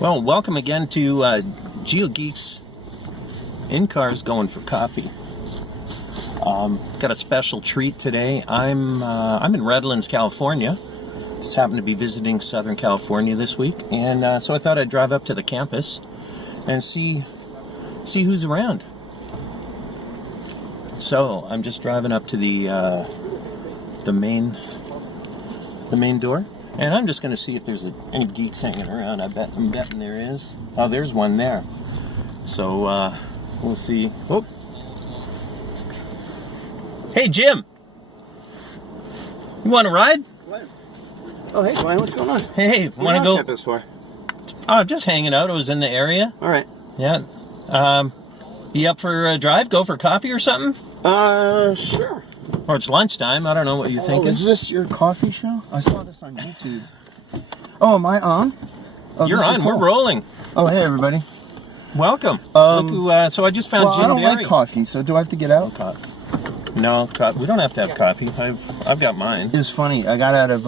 Well, welcome again to GeoGeeks in cars going for coffee. Got a special treat today. I'm in Redlands, California. Just happened to be visiting Southern California this week, and so I thought I'd drive up to the campus and see who's around. So I'm just driving up to the main door. And I'm just going to see if there's any geeks hanging around. I'm betting there is. Oh, there's one there. So we'll see. Oh. Hey, Jim. You want to ride? Glenn. Oh, hey, Glenn. What's going on? Hey, want to go? Campus for? Oh, just hanging out. I was in the area. All right. Yeah. You up for a drive? Go for coffee or something? Sure. Or it's lunchtime. I don't know what you're thinking. Is this your coffee show? I saw this on YouTube. Oh, am I on? Oh, you're on. Cool. We're rolling. Oh, hey, everybody. Welcome. Look who, so I just found Jim I don't Barry. like coffee, so do I have to get out? No, we don't have to have coffee. I've got mine. It was funny. I got out of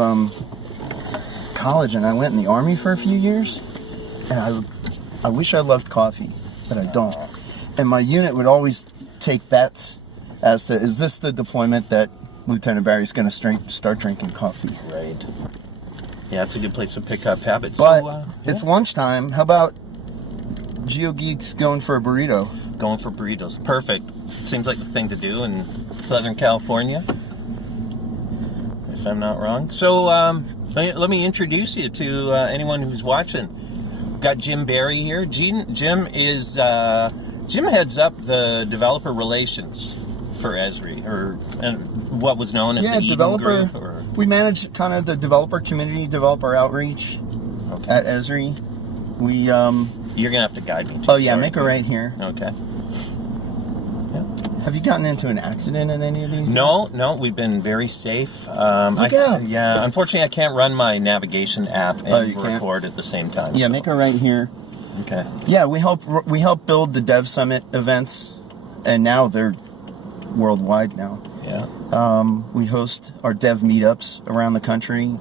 college and I went in the Army for a few years. And I wish I loved coffee, but I don't. And my unit would always take bets as to, is this the deployment that Lieutenant Barry's going to start drinking coffee? Right. Yeah, it's a good place to pick up habits. But so, it's lunchtime. How about GeoGeeks going for a burrito? Going for burritos. Perfect. Seems like the thing to do in Southern California, if I'm not wrong. So let me introduce you to anyone who's watching. We've got Jim Barry here. Jim heads up the developer relations for Esri, and what was known as the developer group, or? We manage kind of the developer community, developer outreach at Esri. We you're gonna have to guide me. Oh yeah, make a right here. Okay. Yeah. Have you gotten into an accident in any of these? No, we've been very safe. Yeah, unfortunately I can't run my navigation app and record at the same time. Yeah, so. make a right here. Okay. Yeah, we help build the DevSummit events, and now they're worldwide now. Yeah. We host our Dev Meetups around the country,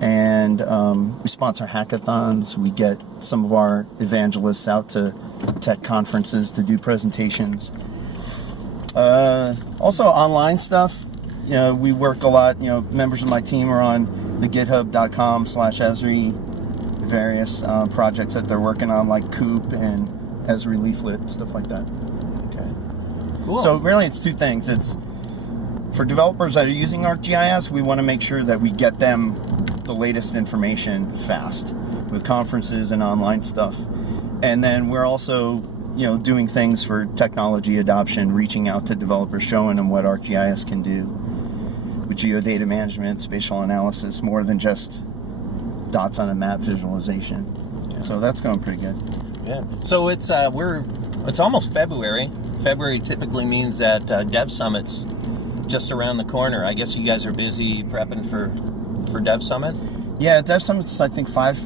and we sponsor hackathons. We get some of our evangelists out to tech conferences to do presentations. Also online stuff. You know, we work a lot. You know, members of my team are on the github.com/Esri, various projects that they're working on, like Coop and Esri Leaflet, stuff like that. Cool. So really it's two things. It's for developers that are using ArcGIS, we want to make sure that we get them the latest information fast with conferences and online stuff. And then we're also, you know, doing things for technology adoption, reaching out to developers, showing them what ArcGIS can do with geodata management, spatial analysis, more than just dots on a map visualization. Yeah. So that's going pretty good. Yeah. So it's almost February. February typically means that DevSummit's just around the corner. I guess you guys are busy prepping for DevSummit? Yeah, DevSummit's I think five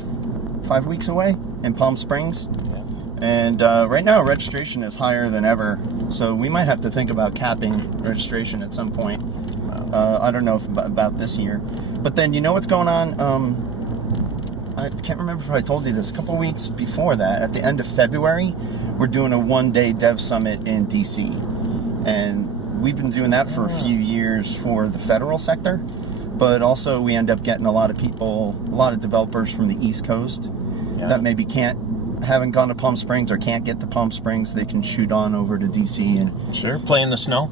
weeks away in Palm Springs. Yeah. And right now registration is higher than ever. So we might have to think about capping registration at some point. Wow. I don't know about this year. But then you know what's going on? I can't remember if I told you this. A couple weeks before that, at the end of February, we're doing a one-day DevSummit in DC. And we've been doing that for a few years for the federal sector. But also we end up getting a lot of people, a lot of developers from the East Coast that maybe haven't gone to Palm Springs or can't get to Palm Springs. They can shoot on over to DC and sure, play in the snow.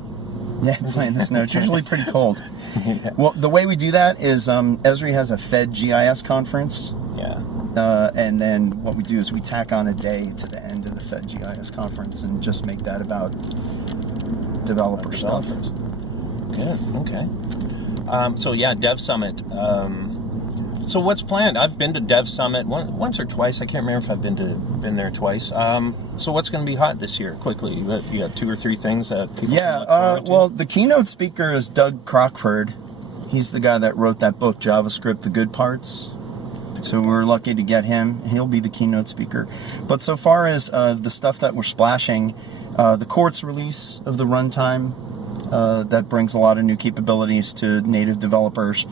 Yeah, play in the snow. It's usually pretty cold. Yeah. Well, the way we do that is Esri has a Fed GIS conference. Yeah. And then what we do is we tack on a day to the end of the Fed GIS conference and just make that about developer stuff. Good. Okay. So yeah, DevSummit. So what's planned? I've been to DevSummit once or twice. I can't remember if I've been there twice. So what's going to be hot this year? Quickly, you got 2 or 3 things that people can look forward to? Well, the keynote speaker is Doug Crockford. He's the guy that wrote that book, JavaScript: The Good Parts. So we're lucky to get him. He'll be the keynote speaker. But so far as the stuff that we're splashing, the courts release of the runtime, that brings a lot of new capabilities to native developers.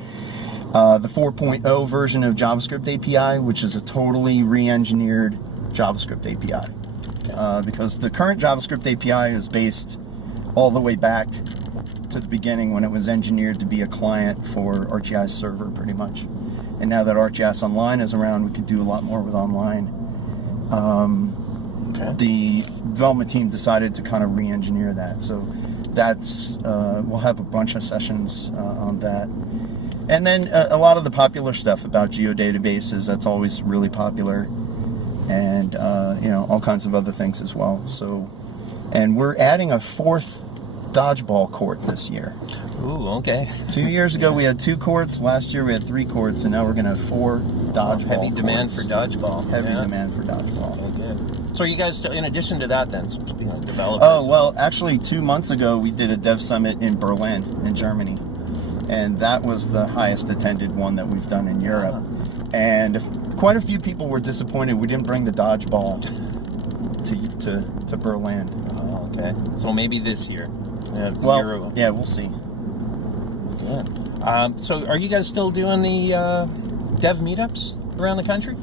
the 4.0 version of JavaScript API, which is a totally re-engineered JavaScript API. Because the current JavaScript API is based all the way back to the beginning when it was engineered to be a client for ArcGIS server, pretty much. And now that ArcGIS Online is around, we could do a lot more with online. The development team decided to kind of re-engineer that. So that's, we'll have a bunch of sessions on that. And then a lot of the popular stuff about geodatabases, that's always really popular. And, you know, all kinds of other things as well. So, and we're adding a 4th dodgeball court this year. Ooh, okay. 2 years ago we had 2 courts, last year we had 3 courts, and now we're going to have 4 dodgeball Heavy demand courts. for dodgeball. Heavy demand for dodgeball. Okay, good. So are you guys, still, in addition to that then, speaking of developers? Oh, well, actually 2 months ago we did a DevSummit in Berlin, in Germany. And that was the highest attended one that we've done in Europe. And quite a few people were disappointed we didn't bring the dodgeball to Berlin. Oh, okay. So maybe this year. Well, yeah, we'll see. Good. So are you guys still doing the Dev Meetups around the country?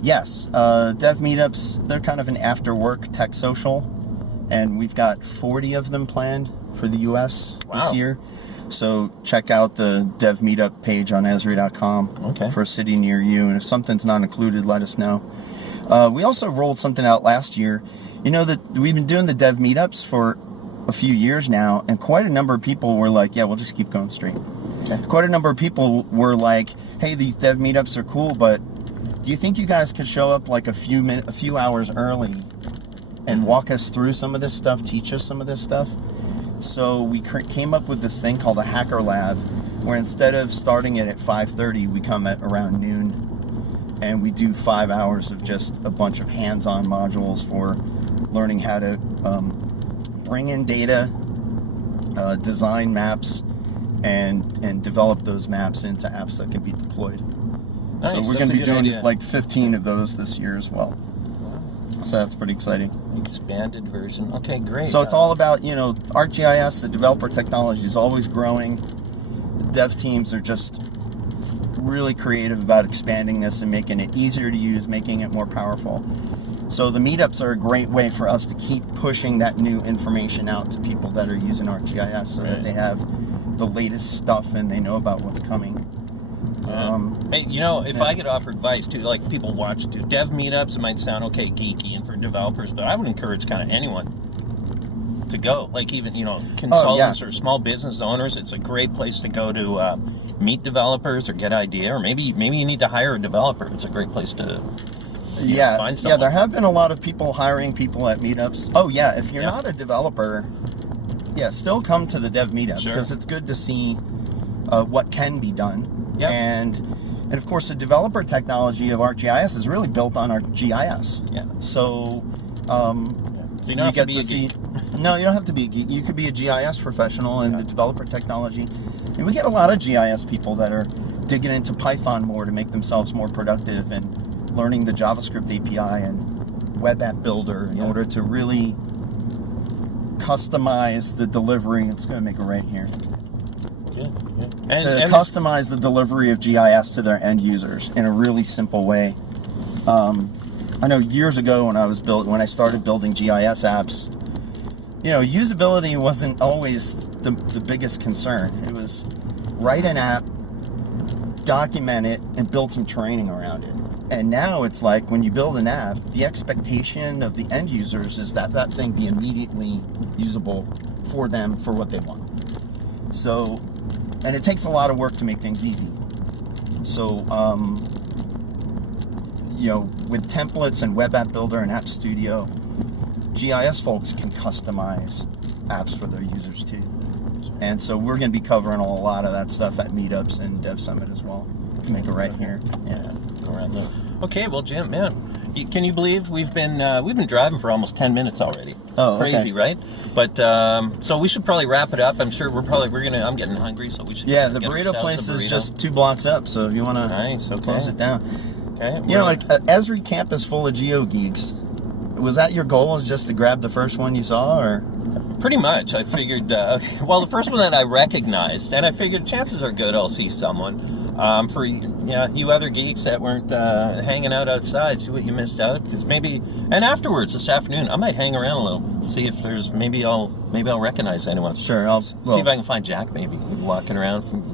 Yes. Dev Meetups, they're kind of an after-work tech social. And we've got 40 of them planned for the U.S. this year. So check out the Dev Meetup page on Esri.com for a city near you. And if something's not included, let us know. We also rolled something out last year. You know that we've been doing the Dev Meetups for a few years now, and quite a number of people were like, yeah, we'll just keep going straight. Quite a number of people were like, hey, these Dev Meetups are cool, but do you think you guys could show up like a few hours early and walk us through some of this stuff, teach us some of this stuff? So we came up with this thing called a Hacker Lab, where instead of starting it at 5:30, we come at around noon, and we do 5 hours of just a bunch of hands-on modules for learning how to bring in data, design maps, and develop those maps into apps that can be deployed. Nice, so we're going to be doing like 15 of those this year as well. So that's pretty exciting. Expanded version. Okay, great. So it's all about, you know, ArcGIS, the developer technology is always growing. The dev teams are just really creative about expanding this and making it easier to use, making it more powerful. So the meetups are a great way for us to keep pushing that new information out to people that are using ArcGIS so that they have the latest stuff and they know about what's coming. Hey, you know, if I could offer advice to like people watch do Dev Meetups, it might sound okay geeky and for developers, but I would encourage kind of anyone to go. Like even, you know, consultants or small business owners, it's a great place to go to meet developers or get idea, or maybe you need to hire a developer. It's a great place to find someone. There have been a lot of people hiring people at meetups. Oh yeah, if you're not a developer, still come to the Dev Meetup because it's good to see what can be done. And of course the developer technology of ArcGIS is really built on ArcGIS. So so you don't have to be a geek. No, you don't have to be a geek. You could be a GIS professional in the developer technology. And we get a lot of GIS people that are digging into Python more to make themselves more productive and learning the JavaScript API and web app builder in order to really customize the delivery. It's going to make it right here. And customize the delivery of GIS to their end users in a really simple way. I know years ago when I started building GIS apps, you know, usability wasn't always the biggest concern. It was write an app, document it, and build some training around it. And now it's like when you build an app, the expectation of the end users is that that thing be immediately usable for them for what they want. So, and it takes a lot of work to make things easy. So, you know, with templates and Web App Builder and App Studio, GIS folks can customize apps for their users too. And so we're going to be covering a lot of that stuff at Meetups and DevSummit as well. Make it right here. Go around there. Okay, well, Jim, man, can you believe we've been driving for almost 10 minutes already? Oh, crazy, right? But so we should probably wrap it up. I'm sure I'm getting hungry, so we should. Yeah, the burrito place is just 2 blocks up, so if you want to close it down. Okay. You know, like Esri campus full of GeoGeeks. Was that your goal? Was just to grab the first one you saw, or? Pretty much. I figured. Well, the first one that I recognized, and I figured chances are good I'll see someone. For you other geeks that weren't hanging out outside, see what you missed out. Because maybe, and afterwards this afternoon, I might hang around a little, see if there's maybe I'll recognize anyone. Sure, I'll see if I can find Jack. Maybe walking around from.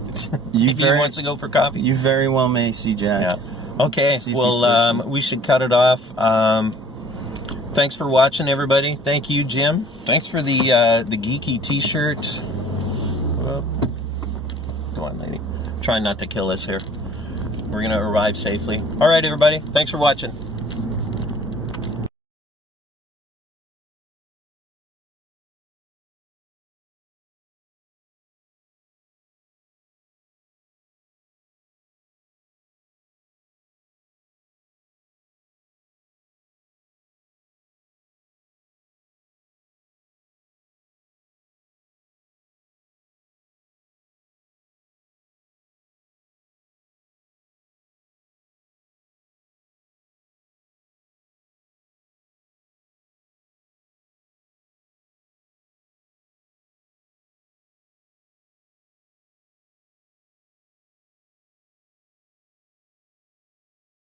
Maybe he wants to go for coffee. You very well may see Jack. Yeah. Okay. Well, we should cut it off. Thanks for watching, everybody. Thank you, Jim. Thanks for the geeky T-shirt. Well, go on, lady. Trying not to kill us here. We're gonna arrive safely. All right, everybody. Thanks for watching.